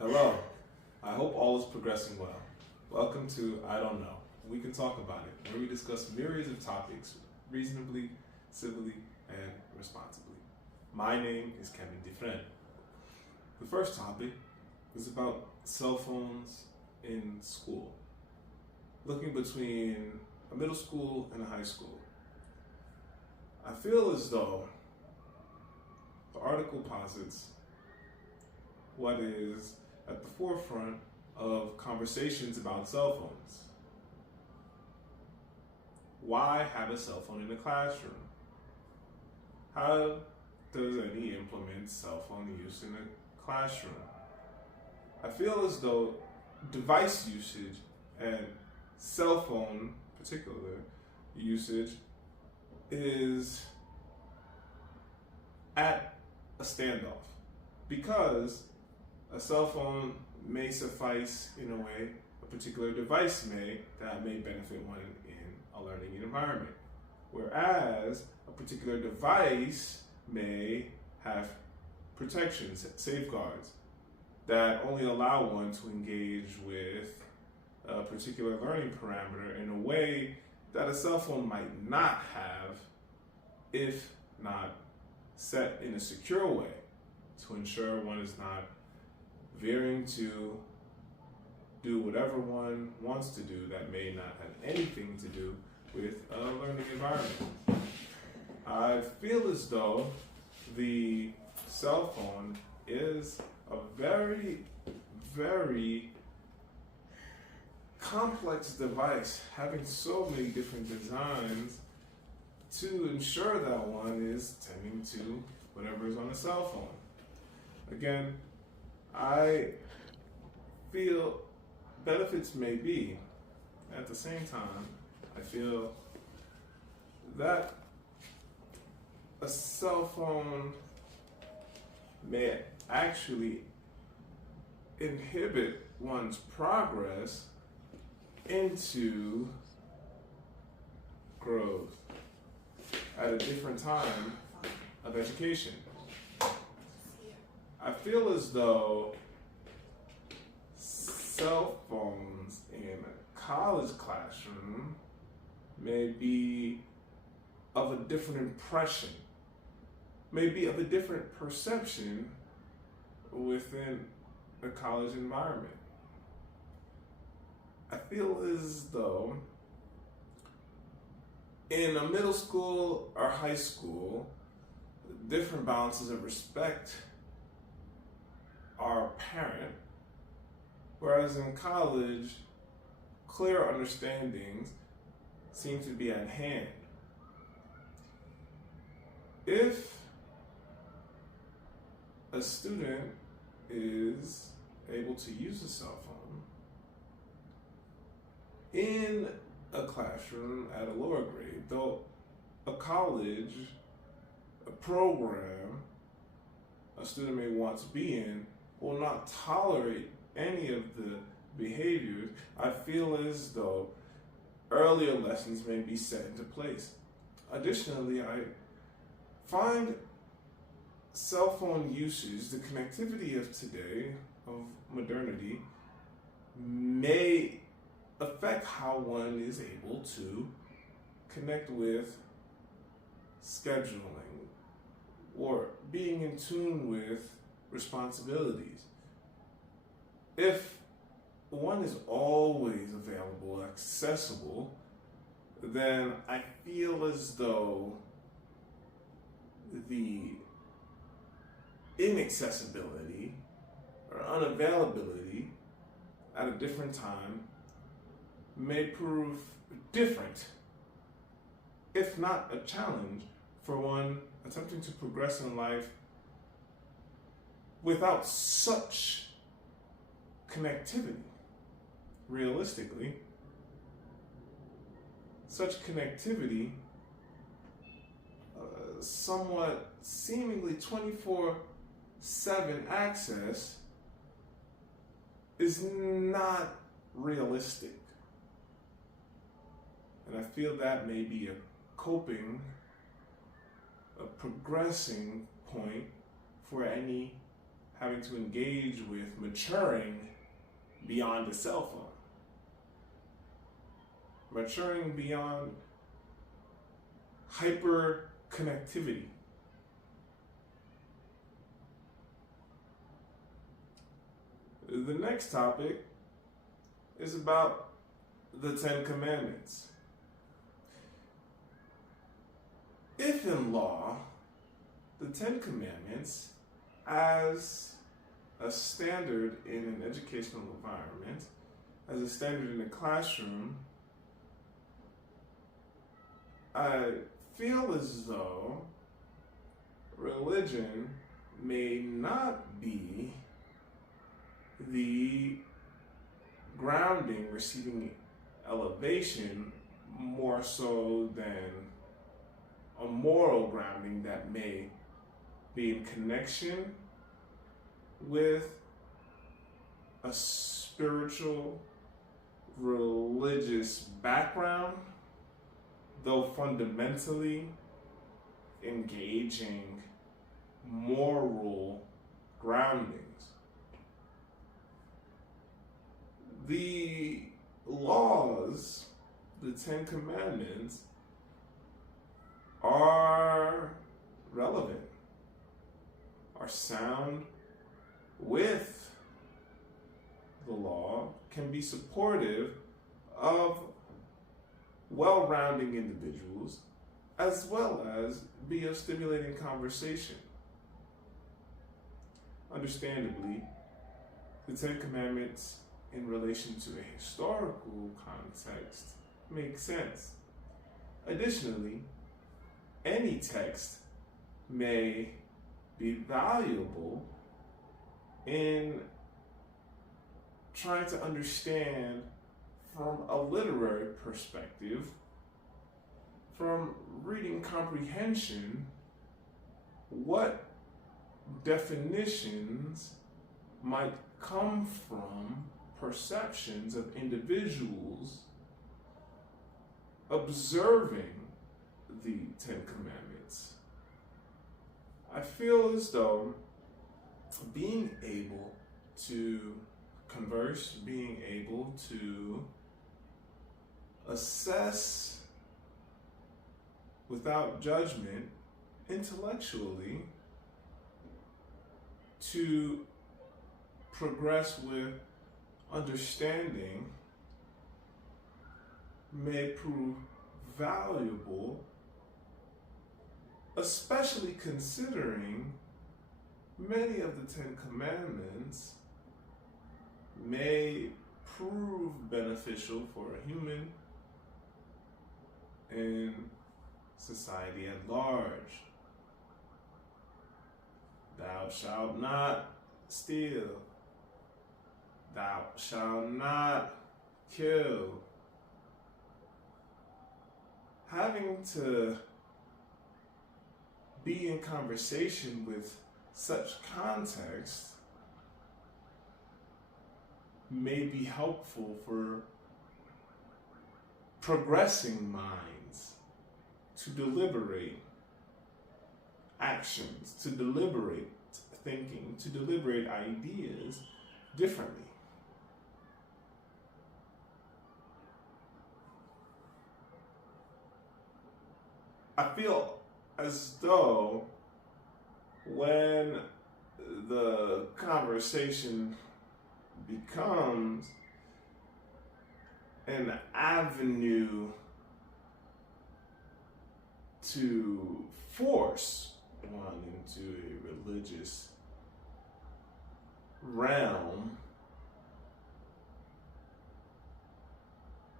Hello. I hope all is progressing well. Welcome to I Don't Know. We can talk about it, where we discuss myriads of topics reasonably, civilly, and responsibly. My name is Kevin Dufresne. The first topic is about cell phones in school. Looking between a middle school and a high school. I feel as though the article posits what is at the forefront of conversations about cell phones. Why have a cell phone in the classroom? How does any implement cell phone use in the classroom? I feel as though device usage and cell phone particular usage is at a standoff because a cell phone may suffice in a way, a particular device that may benefit one in a learning environment. Whereas a particular device may have protections, safeguards, that only allow one to engage with a particular learning parameter in a way that a cell phone might not have if not set in a secure way to ensure one is not veering to do whatever one wants to do that may not have anything to do with a learning environment. I feel as though the cell phone is a very, very complex device, having so many different designs to ensure that one is tending to whatever is on the cell phone. Again, I feel benefits may be. At the same time, I feel that a cell phone may actually inhibit one's progress into growth at a different time of education. I feel as though cell phones in a college classroom may be of a different impression, may be of a different perception within a college environment. I feel as though in a middle school or high school, different balances of respect are apparent, whereas in college, clear understandings seem to be at hand. If a student is able to use a cell phone in a classroom at a lower grade, though a college, a program a student may want to be in will not tolerate any of the behaviors, I feel as though earlier lessons may be set into place. Additionally, I find cell phone usage, the connectivity of today, of modernity, may affect how one is able to connect with scheduling or being in tune with responsibilities. If one is always available, accessible, then I feel as though the inaccessibility or unavailability at a different time may prove different, if not a challenge, for one attempting to progress in life without such connectivity. Realistically, such connectivity, somewhat seemingly 24/7 access, is not realistic. And I feel that may be a coping, a progressing point for any having to engage with maturing beyond the cell phone, maturing beyond hyper connectivity. The next topic is about the Ten Commandments. If in law, the Ten Commandments, as a standard in an educational environment, as a standard in the classroom, I feel as though religion may not be the grounding, receiving elevation, more so than a moral grounding that may be in connection with a spiritual, religious background, though fundamentally engaging moral groundings. The laws, the Ten Commandments, are relevant, are sound with the law, can be supportive of well-rounding individuals, as well as be a stimulating conversation. Understandably, the Ten Commandments in relation to a historical context make sense. Additionally, any text may be valuable in trying to understand from a literary perspective, from reading comprehension, what definitions might come from perceptions of individuals observing the Ten Commandments. I feel as though being able to converse, being able to assess without judgment intellectually, to progress with understanding, may prove valuable, especially considering many of the Ten Commandments may prove beneficial for a human and society at large. Thou shalt not steal. Thou shalt not kill. Having to be in conversation with such context may be helpful for progressing minds to deliberate actions, to deliberate thinking, to deliberate ideas differently. I feel as though when the conversation becomes an avenue to force one into a religious realm,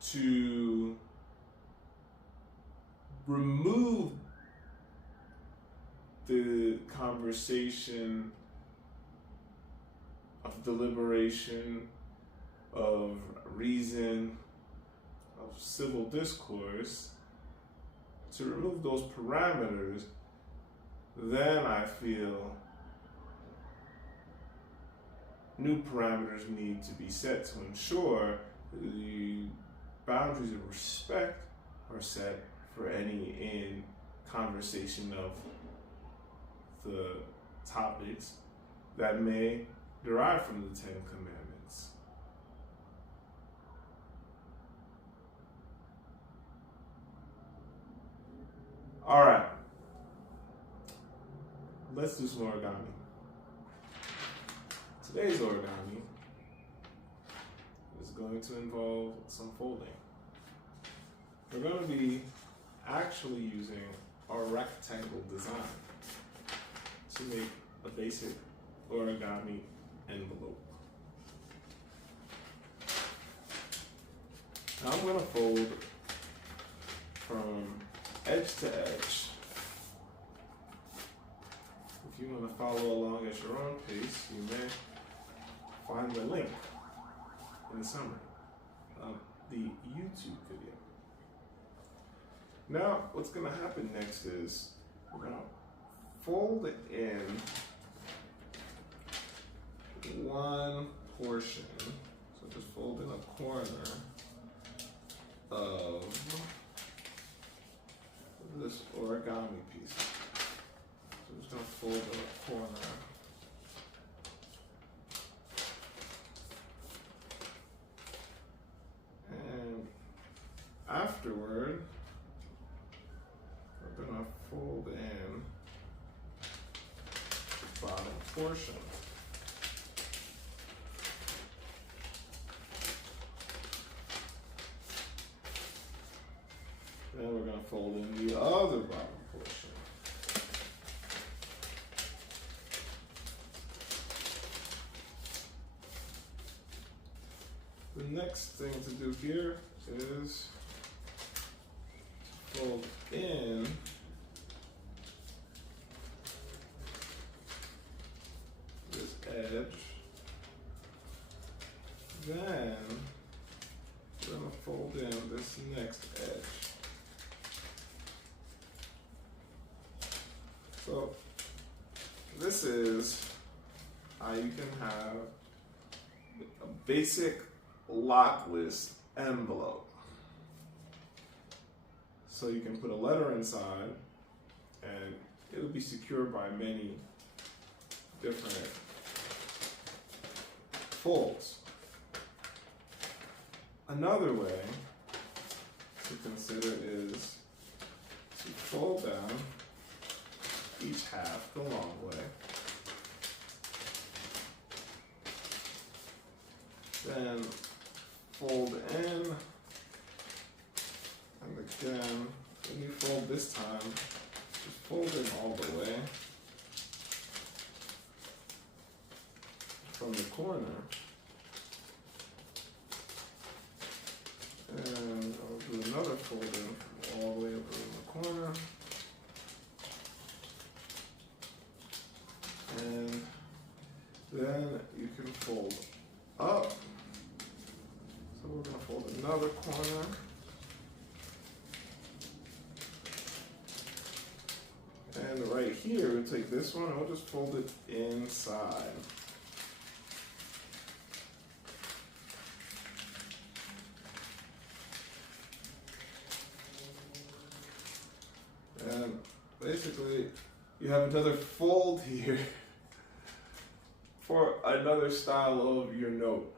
to remove the conversation of deliberation, of reason, of civil discourse, to remove those parameters, then I feel new parameters need to be set to ensure the boundaries of respect are set for any in conversation of the topics that may derive from the Ten Commandments. All right, let's do some origami. Today's origami is going to involve some folding. We're going to be actually using a rectangle design to make a basic origami envelope. Now I'm going to fold from edge to edge. If you want to follow along at your own pace, you may find the link in the summary of the YouTube video. Now, what's going to happen next is we're going to fold it in one portion. So just fold in a corner of this origami piece. So I'm just going to fold in a corner. And afterward, we're going to fold in the bottom portion. Then we're going to fold in the other bottom portion. The next thing to do here is fold in this edge. Then we're going to fold in this next edge. So this is how you can have a basic lockless envelope. So you can put a letter inside and it'll be secured by many different folds. Another way to consider is to fold down each half the long way. Then fold in, and again, when you fold this time, just fold in all the way from the corner. And I'll do another fold in from all the way over in the corner. And then you can fold up. So we're going to fold another corner. And right here, we'll take this one and we'll just fold it inside. And basically, you have another fold here for another style of your note.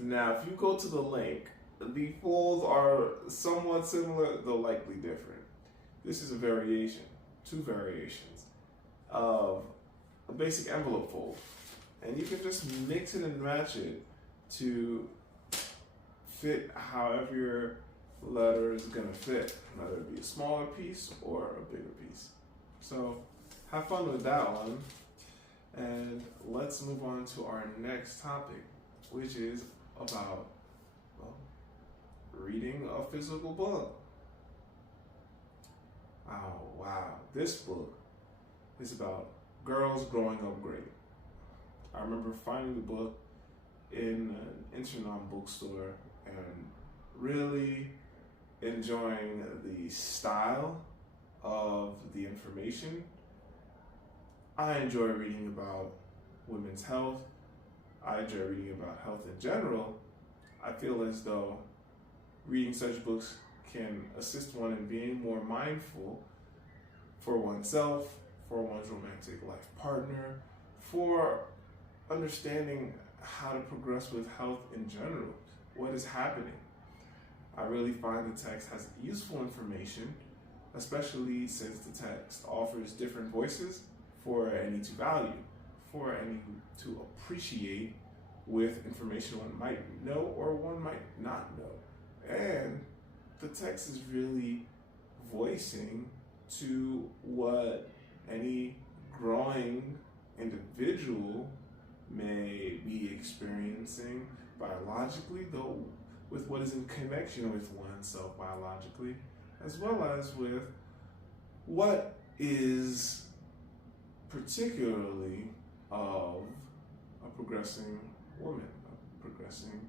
Now, if you go to the link, the folds are somewhat similar, though likely different. This is a variation, two variations of a basic envelope fold. And you can just mix it and match it to fit however your letter is gonna fit, whether it be a smaller piece or a bigger piece. So have fun with that one. And let's move on to our next topic, which is about, well, reading a physical book. Oh, wow. This book is about girls growing up great. I remember finding the book in an internet bookstore and really enjoying the style of the information. I enjoy reading about women's health. I enjoy reading about health in general. I feel as though reading such books can assist one in being more mindful for oneself, for one's romantic life partner, for understanding how to progress with health in general, what is happening. I really find the text has useful information, especially since the text offers different voices for any to value, for any to appreciate with information one might know or one might not know. And the text is really voicing to what any growing individual may be experiencing biologically, though with what is in connection with oneself biologically, as well as with what is particularly of a progressing woman, a progressing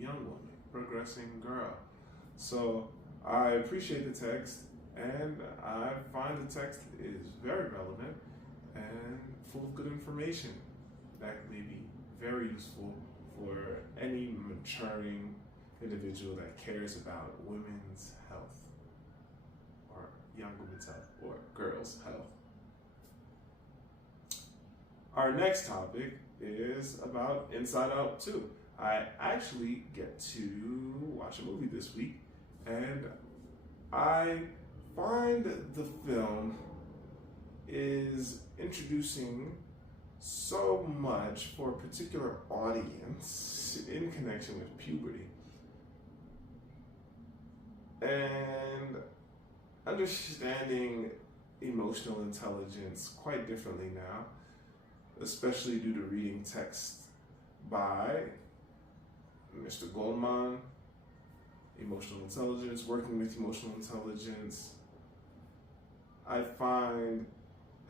young woman, progressing girl. So I appreciate the text, and I find the text is very relevant and full of good information that may be very useful for any maturing individual that cares about women's health, or young women's health, or girls' health. Our next topic is about Inside Out 2. I actually get to watch a movie this week, and I find the film is introducing so much for a particular audience in connection with puberty and understanding emotional intelligence quite differently now, especially due to reading text by Mr. Goldman, emotional intelligence, working with emotional intelligence. I find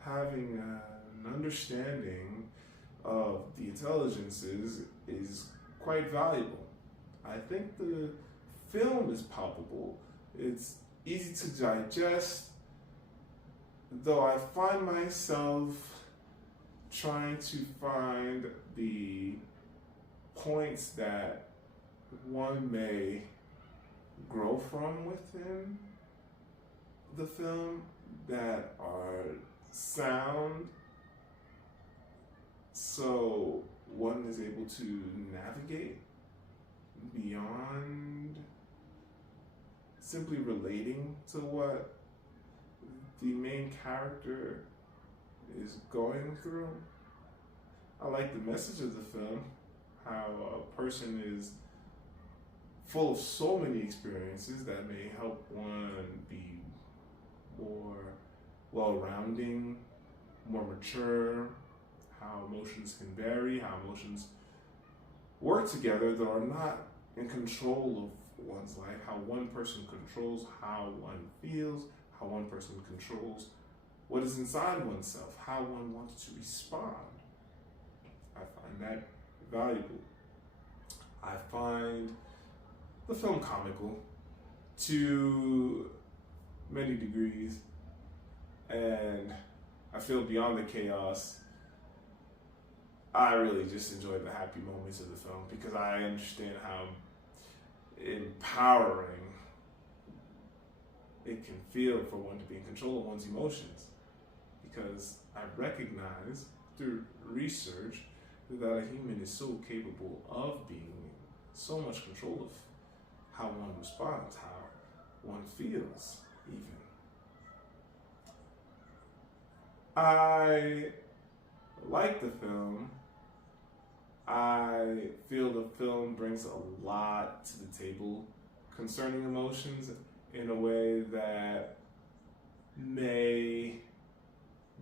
having an understanding of the intelligences is quite valuable. I think the film is palpable. It's easy to digest, though I find myself trying to find the points that one may grow from within the film that are sound, so one is able to navigate beyond simply relating to what the main character is going through. I like the message of the film, how a person is full of so many experiences that may help one be more well-rounding, more mature, how emotions can vary, how emotions work together that are not in control of one's life, how one person controls how one feels, how one person controls what is inside oneself, how one wants to respond. I find that valuable. I find the film comical to many degrees, and I feel beyond the chaos, I really just enjoy the happy moments of the film because I understand how empowering it can feel for one to be in control of one's emotions, because I recognize through research that a human is so capable of being in so much control of how one responds, how one feels even. I like the film. I feel the film brings a lot to the table concerning emotions in a way that may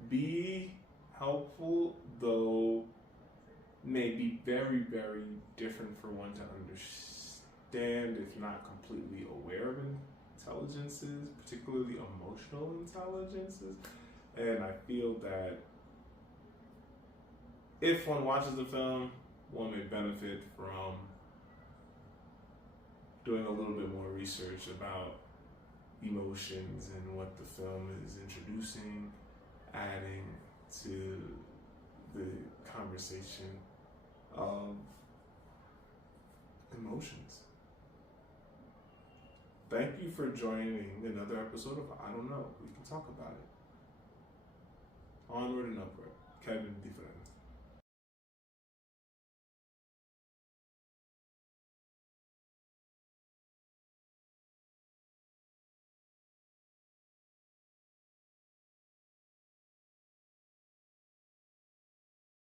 be helpful, though may be very, very different for one to understand if not completely aware of intelligences, particularly emotional intelligences. And I feel that if one watches the film, one may benefit from doing a little bit more research about emotions and what the film is introducing, adding to the conversation of emotions. Thank you for joining another episode of I Don't Know. We can talk about it. Onward and Upward. Kevin Dufresne.